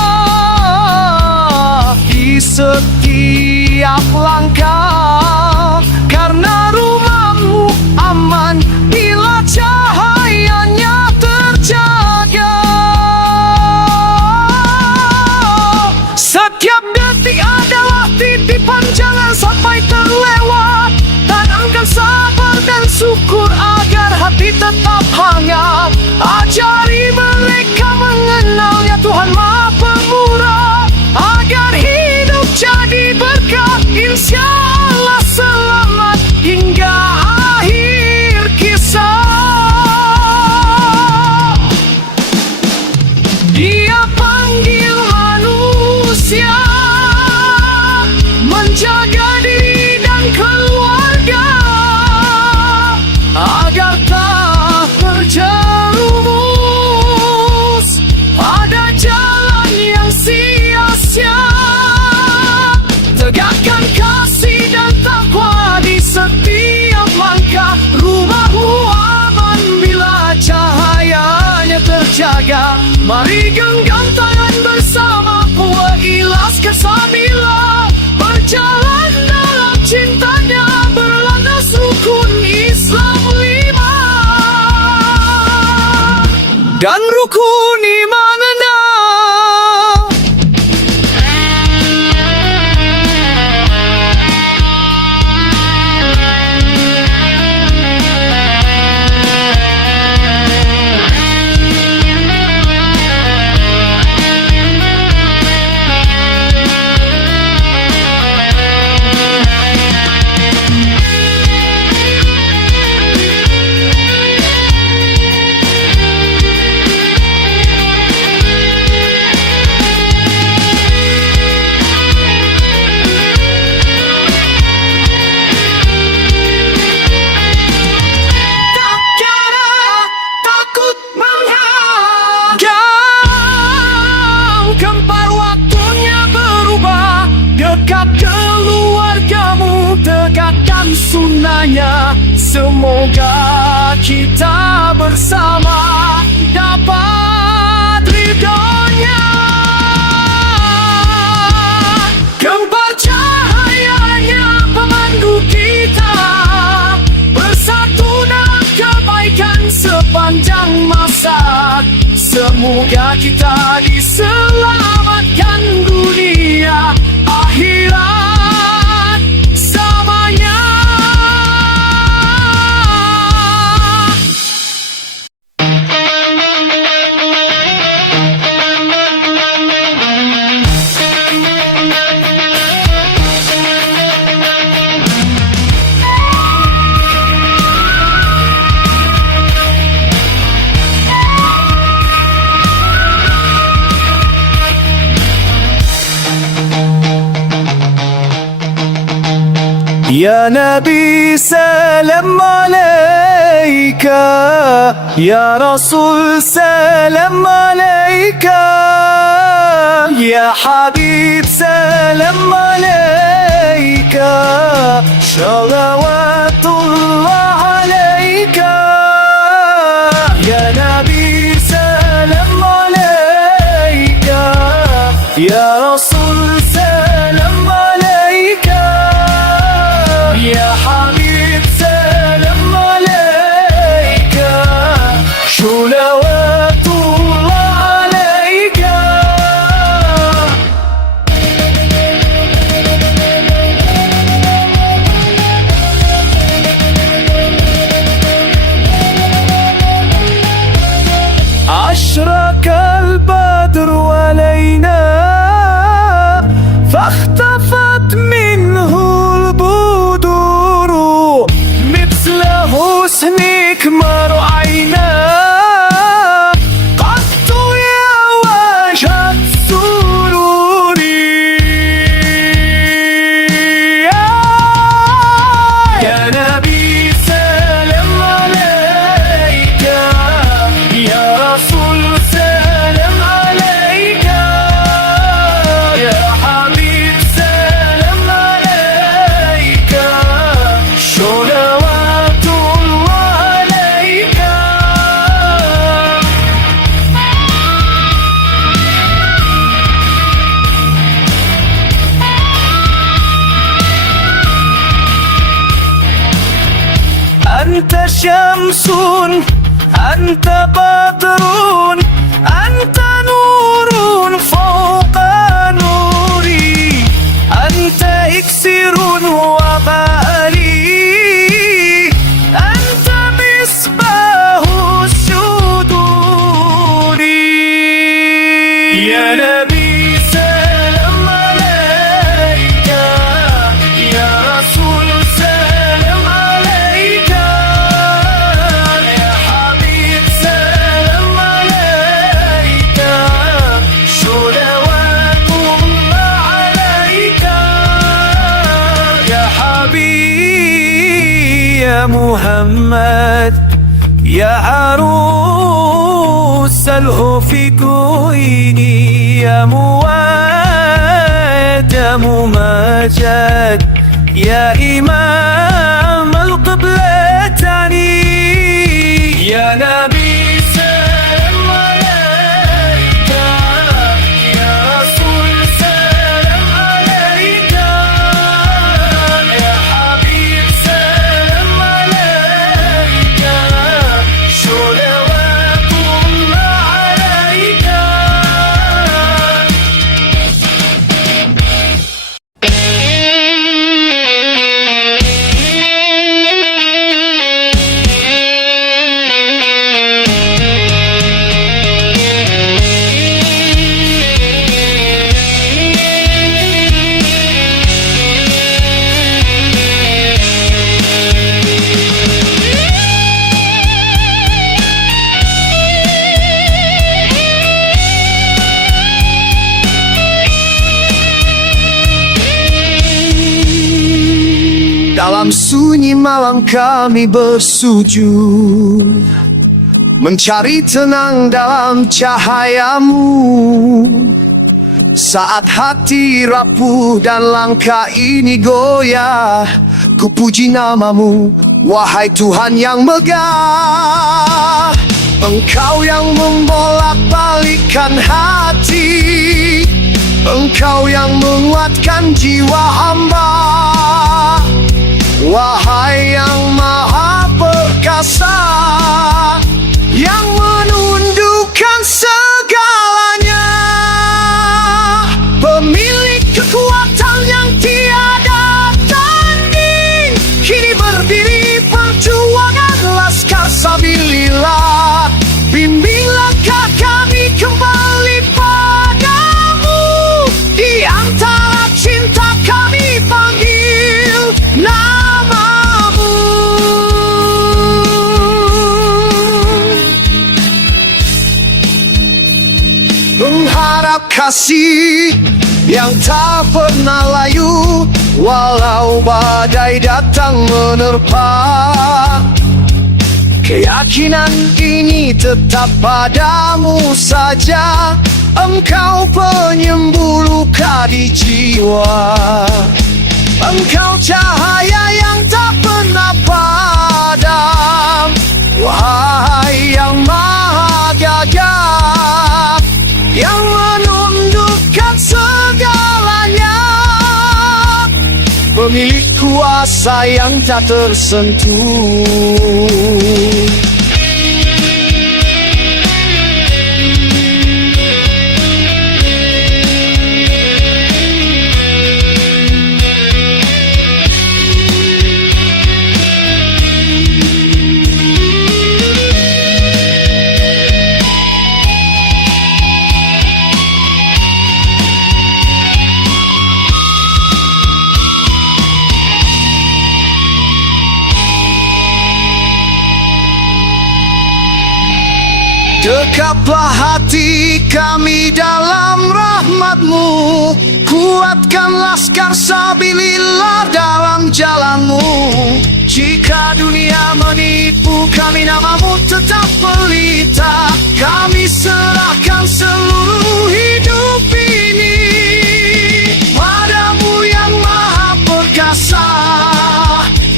di setiap langkah, karena rumahmu aman bila cahayanya terjaga. Setiap detik adalah titipan, jangan sampai terlewat. Tanamkan sabar dan syukur agar hati tetap hangat. Ajari mereka mengenal ya Tuhan Maha Pemurah, agar hidup jadi berkah. Insya Allah selamat hingga akhir kisah. Kempar waktunya berubah, dekat keluargamu, tegakkan sunnahnya. Semoga kita bersama dapat ridhonya. Kembar cahayanya pemandu kita, bersatu dalam kebaikan sepanjang masa. Semoga kita diselamatkan dunia akhirat selamanya. Ya Nabi salam alaika, Ya Rasul salam alaika, Ya Habib salam alaika, Salawatullah alaika. Ya Nabi salam alaika, Ya Rasul salam alaika, Ya Habib salam alaika, Salawatullah alaika. أشرق البدر علينا فاختفت منه البدور، مثل حسنك ما رأينا قط يا وجه السرور. يا نبي سلام عليك، يا رسول سلام عليك، يا حبيب سلام عليك، صلوات الله عليك. أنت شمس، أنت بدر، أنت نور فوق نوري، أنت إكسر وبالي، أنت مصباح الصدور. يا نبي سلام عليك، يا رسول سلام عليك، يا حبيب سلام عليك، صلوات الله عليك. يا حبيب يا محمد، يا عروس الخوف كويني، يا مواد يا ممجد، يا إمام القبلتين. يا نبي سلام عليك، يا رسول سلام عليك، يا حبيب سلام عليك، صلوات الله عليك. Dalam sunyi malam kami bersujud, mencari tenang dalam cahayamu. Saat hati rapuh dan langkah ini goyah, ku puji namamu, wahai Tuhan yang megah. Engkau yang membolak-balikkan hati, Engkau yang menguatkan jiwa hamba. Wahai yang maha perkasa, yang menundukkan segalanya, pemilik kekuatan yang tiada tanding, kini berdiri perjuangan Laskar Sabilillah. Bimbinglah kami kembali padamu, di antara cinta kami panggil namamu. Mengharap kasih yang tak pernah layu, walau badai datang menerpa. Keyakinan ini tetap padamu saja, Engkau penyembuh luka di jiwa. Engkau cahaya yang tak pernah padam, wahai yang maha gagah, yang menundukkan segalanya, pemilik kuasa yang tak tersentuh. Dekaplah hati kami dalam rahmat-Mu, kuatkan Laskar Sabilillah dalam jalan-Mu. Jika dunia menipu kami, namamu tetap pelita. Kami serahkan seluruh hidup ini padamu yang maha perkasa.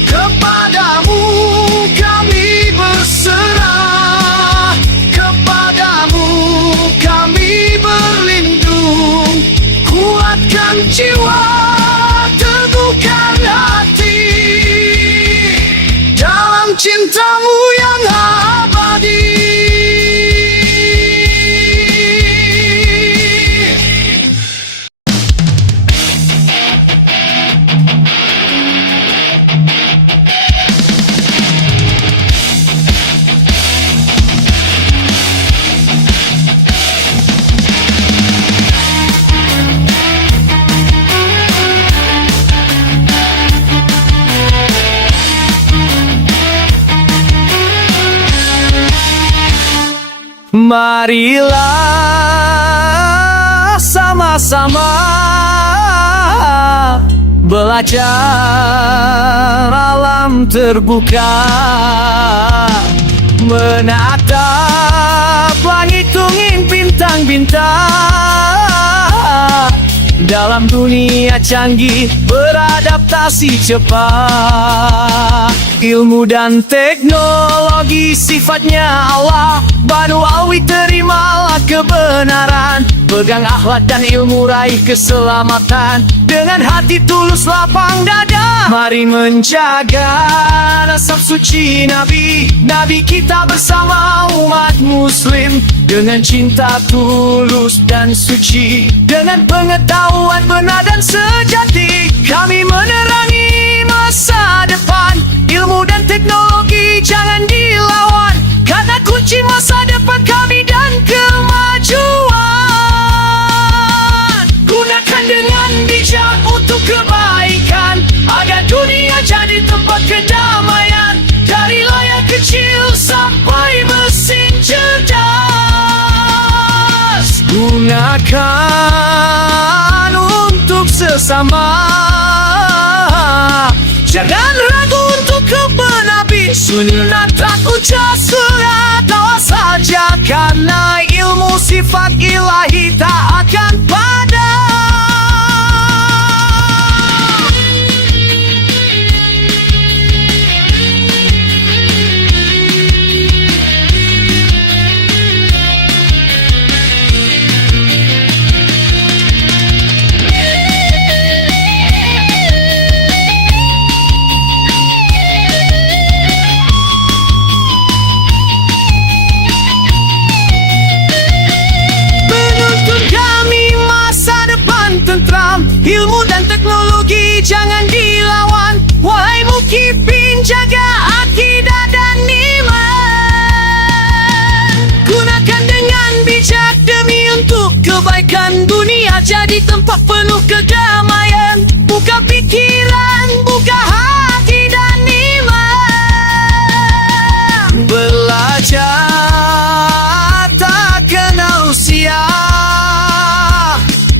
Kepadamu kami berserah, kepadamu kami berlindung. Kuatkan jiwa, teguhkan hati dalam cinta-Mu yang abadi. Marilah sama-sama belajar alam terbuka, menatap langit tungin bintang-bintang. Dalam dunia canggih beradaptasi cepat, ilmu dan teknologi sifatnya Allah. Banu Alwi terimalah kebenaran, pegang akhlak dan ilmu raih keselamatan. Dengan hati tulus lapang dada, mari menjaga nasab suci Nabi. Nabi kita bersama umat muslim, dengan cinta tulus dan suci, dengan pengetahuan benar dan sejati, kami menerangi masa depan. Ilmu dan teknologi jangan dilawan, karena kunci masa depan kami dan kemajuan. Gunakan dengan bijak untuk kebaikan, agar dunia jadi tempat kedamaian. Dari layar kecil sampai mesin cerdas, gunakan untuk sesama. Jangan ragu untuk kebenabi, sunat tak ucap surat tawa saja, karena ilmu sifat ilahi tak akan padam. kebaikan dunia jadi tempat penuh kedamaian. Buka pikiran, buka hati dan iman. Belajar tak kenal usia.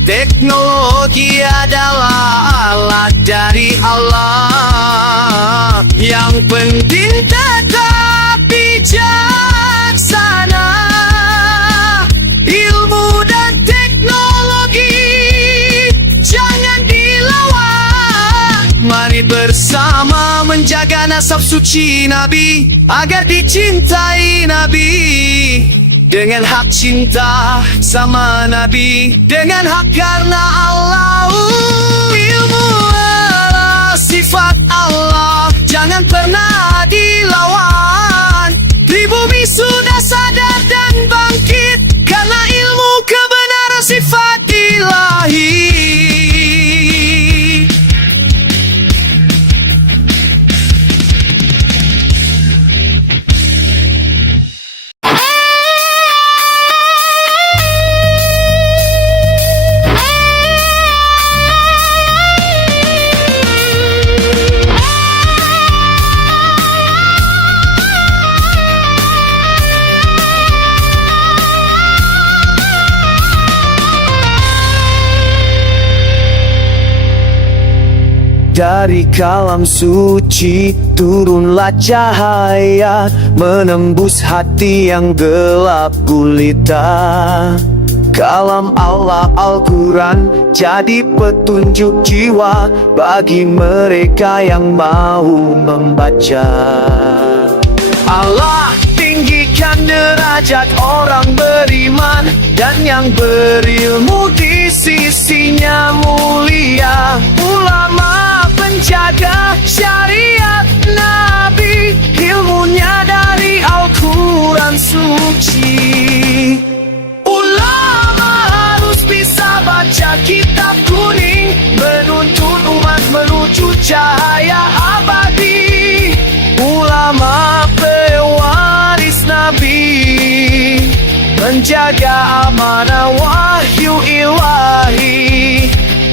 Teknologi adalah alat dari Allah. Yang penting tetap bijaksana. Ilmu dan teknologi jangan dilawan. Mari bersama menjaga nasab suci Nabi agar dicintai Nabi. Dengan hak cinta sama Nabi, dengan hak karena Allah. Ilmu adalah sifat Allah, jangan pernah dilawan. Di bumi sudah sadar dan bangkit karena ilmu kebenaran sifat ilahi. Dari kalam suci turunlah cahaya, menembus hati yang gelap gulita. Kalam Allah Al-Quran jadi petunjuk jiwa bagi mereka yang mau membaca. Allah tinggikan derajat orang beriman, dan yang berilmu di sisinya mulia. Ulama penjaga syariat Nabi, ilmunya dari Al-Quran suci. Ulama harus bisa baca kitab kuning, menuntun umat menuju cahaya abadi. Ulama pewaris Nabi, menjaga amanah wahyu ilahi.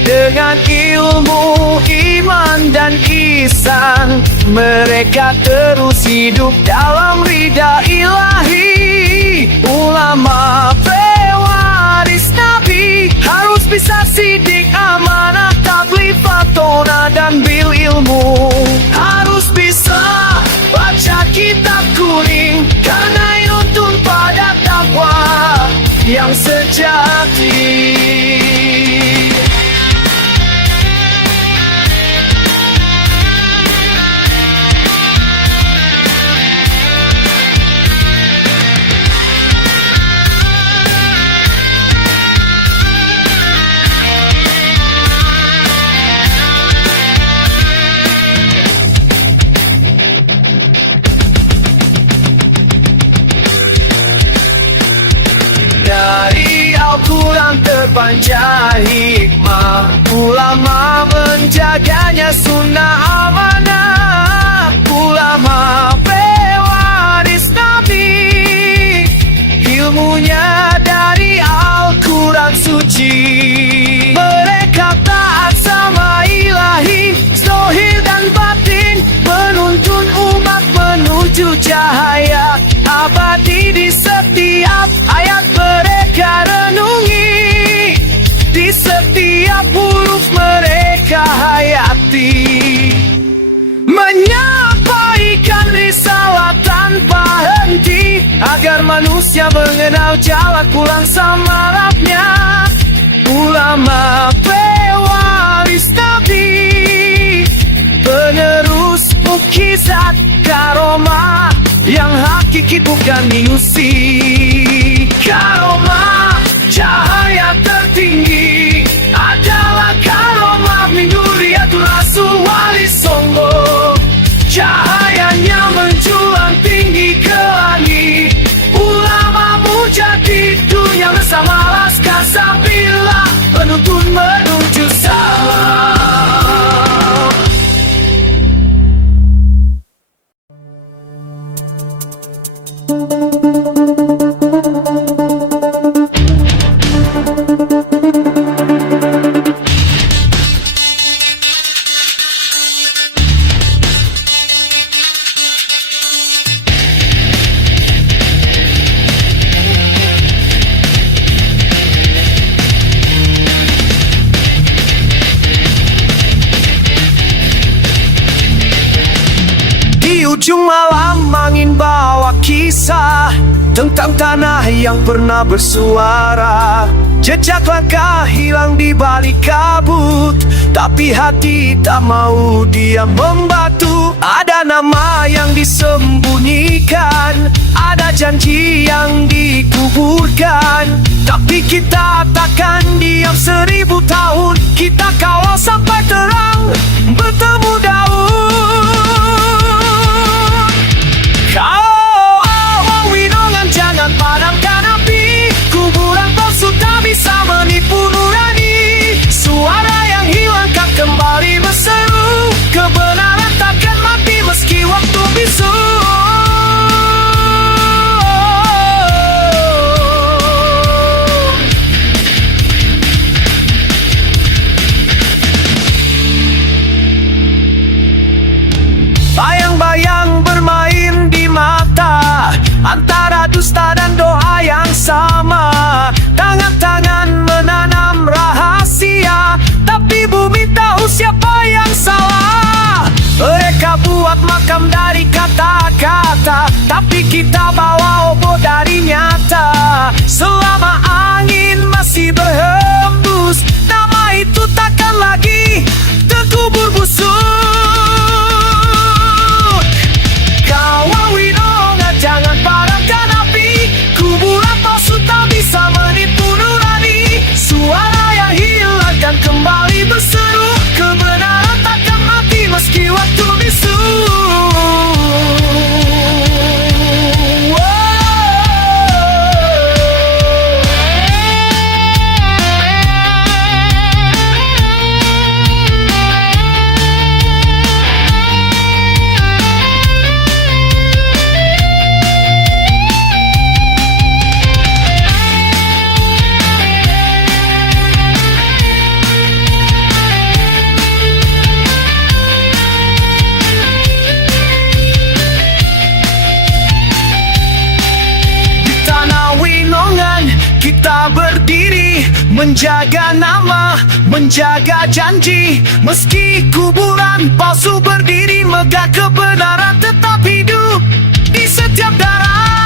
Dengan ilmu, iman dan ihsan, mereka terus hidup dalam ridha ilahi. Ulama pewaris Nabi harus bisa sidik, amanah, tabligh, fatona dan bil ilmu. Harus bisa baca kitab kuning karena nuntun pada takwa yang sejati. Dari Al-Quran terpancar hikmah, ulama menjaganya sunnah amanah. Ulama pewaris Nabi, ilmunya dari Al-Quran suci. Mereka taat sama ilahi, zahir dan batin, menuntun umat menuju cahaya abadi. Di setiap ayat mereka renungi, di setiap huruf mereka hayati. Menyampaikan risalah tanpa henti, agar manusia mengenal jalan pulang sama Rabbnya. Ulama pewaris Nabi, penerus mukjizat karomah yang hakiki bukan ilusi. Karomah cahaya tertinggi adalah karomah min Nuriyatul Rasul Wali Songo. Cahayanya menjulang tinggi ke langit. Ulama mujadid dunia bersama laskar Sabila, penuntun menuju salam. ujung malam angin bawa kisah tentang tanah yang pernah bersuara. Jejak langkah hilang di balik kabut, tapi hati tak mau diam membatu. Ada nama yang disembunyikan, ada janji yang dikuburkan, tapi kita takkan diam 1000 tahun. Kita kawal sampai terang bertemu daun. Kau awang winongan, jangan padamkan api. Kuburan palsu tak bisa menipu nurani. Suara yang hilang kan kembali berseru. Kebenaran takkan mati meski waktu bisu. Bayang-bayang bermain di mata, antara dusta dan doa yang sama. Tangan-tangan menanam rahasia, tapi bumi tahu siapa yang salah. Mereka buat makam dari kata-kata, tapi kita bawa obor dari nyata. Selama angin masih berhembus, nama itu takkan lagi terkubur busuk. Kawal winongan, jangan padamkan api. Kuburan palsu tak bisa menipu nurani. Suara yang hilang dan kembali berseru. Kebenaran takkan mati meski waktu bisu. Kita berdiri, menjaga nama, menjaga janji. Meski kuburan palsu berdiri, megah kebenaran tetap hidup di setiap darah.